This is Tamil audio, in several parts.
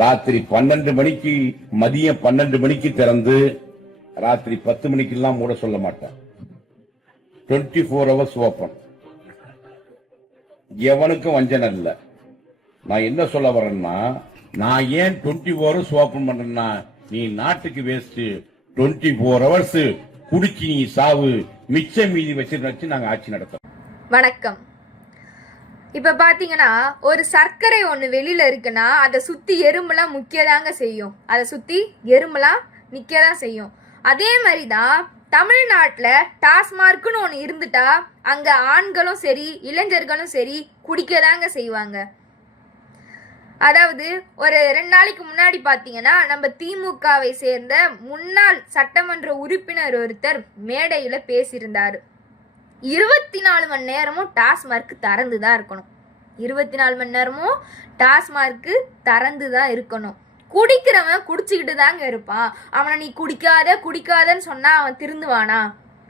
ராத்திரி பன்னெண்டு மணிக்கு மதியம் பன்னெண்டு மணிக்கு திறந்து ராத்திரி பத்து மணிக்கெல்லாம் மூட சொல்ல மாட்டேன். டுவெண்ட்டி ஃபோர் ஹவர்ஸ் ஓப்பன் எவனுக்கும் வஞ்சனை இல்லை. நான் என்ன சொல்ல வரேன்னா நான் ஏன் டுவெண்ட்டி ஃபோர் ஹவர்ஸ் ஓப்பன் பண்றேன்னா நீ நாட்டுக்கு வேஸ்ட் டுவெண்ட்டி ஃபோர் ஹவர்ஸ் குடிச்சு நீ சாவு மிச்சம் மீதி வச்சு வச்சு நாங்க ஆட்சி நடத்துறோம். வணக்கம். இப்போ பார்த்தீங்கன்னா ஒரு சர்க்கரை ஒன்று வெளியில் இருக்குன்னா அதை சுற்றி எறும்புலாம் முக்கியதாங்க செய்யும். அதை சுற்றி எறும்புலாம் நிற்க தான் செய்யும். அதே மாதிரி தான் தமிழ்நாட்டில் டாஸ்மார்க்னு ஒன்று இருந்துட்டா அங்கே ஆண்களும் சரி இளைஞர்களும் சரி குடிக்க தாங்க செய்வாங்க. அதாவது ஒரு ரெண்டு நாளைக்கு முன்னாடி பார்த்தீங்கன்னா நம்ம திமுகவை சேர்ந்த முன்னாள் சட்டமன்ற உறுப்பினர் ஒருத்தர் மேடையில் பேசியிருந்தார். இருபத்தி நாலு மணி நேரமும் டாஸ்மார்க் திறந்து தான் இருக்கணும். இருபத்தி நாலு மணி நேரமும் டாஸ்மார்க் திறந்து தான் இருக்கணும். குடிக்கிறவன் குடிச்சுக்கிட்டு தாங்க இருப்பான். அவனை நீ குடிக்காத குடிக்காதன்னு சொன்னா அவன் திருந்துவானா?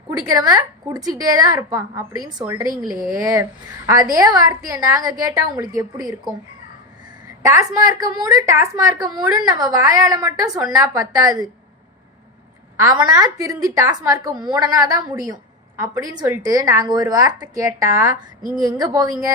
குடிக்கிறவன் குடிச்சுக்கிட்டே தான் இருப்பான் அப்படின்னு சொல்றீங்களே. அதே வார்த்தையை நாங்கள் கேட்டால் உங்களுக்கு எப்படி இருக்கும்? டாஸ்மார்க்க மூடு டாஸ்மார்க்க மூடுன்னு நம்ம வாயால மட்டும் சொன்னா பத்தாது. அவனா திருந்தி டாஸ்மார்க்க மூடனா தான் முடியும். அப்படின்னு சொல்லிட்டு நாங்கள் ஒரு வார்த்தை கேட்டால் நீங்கள் எங்கே போவீங்க?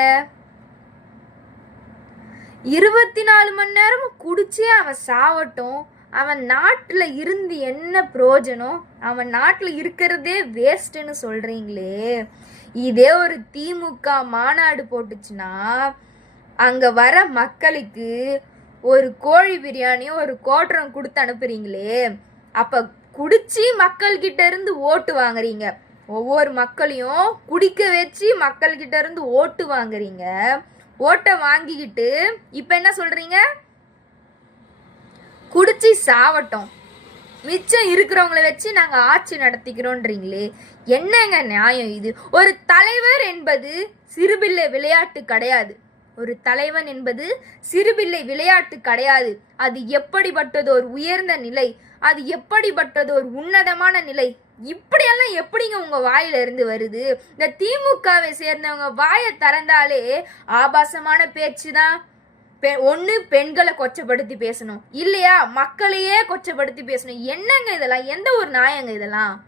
இருபத்தி நாலு மணி நேரமும் குடிச்சே அவன் சாவட்டும். அவன் நாட்டில் இருந்து என்ன பிரயோஜனம்? அவன் நாட்டில் இருக்கிறதே வேஸ்ட்டுன்னு சொல்கிறீங்களே இதே ஒரு திமுக மாநாடு போட்டுச்சுன்னா அங்கே வர மக்களுக்கு ஒரு கோழி பிரியாணியும் ஒரு கோட்டரம் கொடுத்து அனுப்புறீங்களே. அப்போ குடிச்சு மக்கள்கிட்ட இருந்து ஓட்டு வாங்குறீங்க. ஒவ்வொரு மக்களையும் குடிக்க வச்சு மக்கள்கிட்ட இருந்து ஓட்டு வாங்குறீங்க. ஓட்டை வாங்கிக்கிட்டு இப்ப என்ன சொல்றீங்க? குடிச்சு சாவட்டும். மிச்சம் இருக்கிறவங்கள வச்சு நாங்கள் ஆட்சி நடத்திக்கிறோன்றீங்களே. என்னங்க நியாயம் இது? ஒரு தலைவர் என்பது சிறுபிள்ளை விளையாட்டு கிடையாது. ஒரு தலைவன் என்பது சிறுபிள்ளை விளையாட்டு கிடையாது. அது எப்படிப்பட்டது ஒரு உயர்ந்த நிலை அது எப்படிப்பட்டது ஒரு உன்னதமான நிலை? இப்படியெல்லாம் எப்படிங்க உங்க வாயில இருந்து வருது? இந்த திமுகவை சேர்ந்தவங்க வாயை திறந்தாலே ஆபாசமான பேச்சு தான். பெ- ஒன்று பெண்களை கொச்சப்படுத்தி பேசணும். இல்லையா? மக்களையே கொச்சப்படுத்தி பேசணும். என்னங்க இதெல்லாம்? எந்த ஒரு நாயங்க இதெல்லாம்?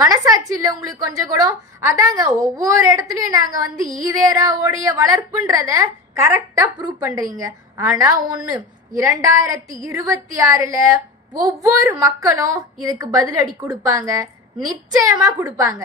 மனசாட்சி இல்லை உங்களுக்கு கொஞ்சம் கூட அதாங்க ஒவ்வொரு இடத்துலையும் நாங்கள் வந்து ஈவேராவோடைய வளர்ப்புன்றத கரெக்டாக ப்ரூவ் பண்ணுறீங்க ஆனால் ஒன்று இரண்டாயிரத்தி இருபத்தி ஆறில் ஒவ்வொரு மக்களும் இதுக்கு பதிலடி கொடுப்பாங்க. நிச்சயமாக கொடுப்பாங்க.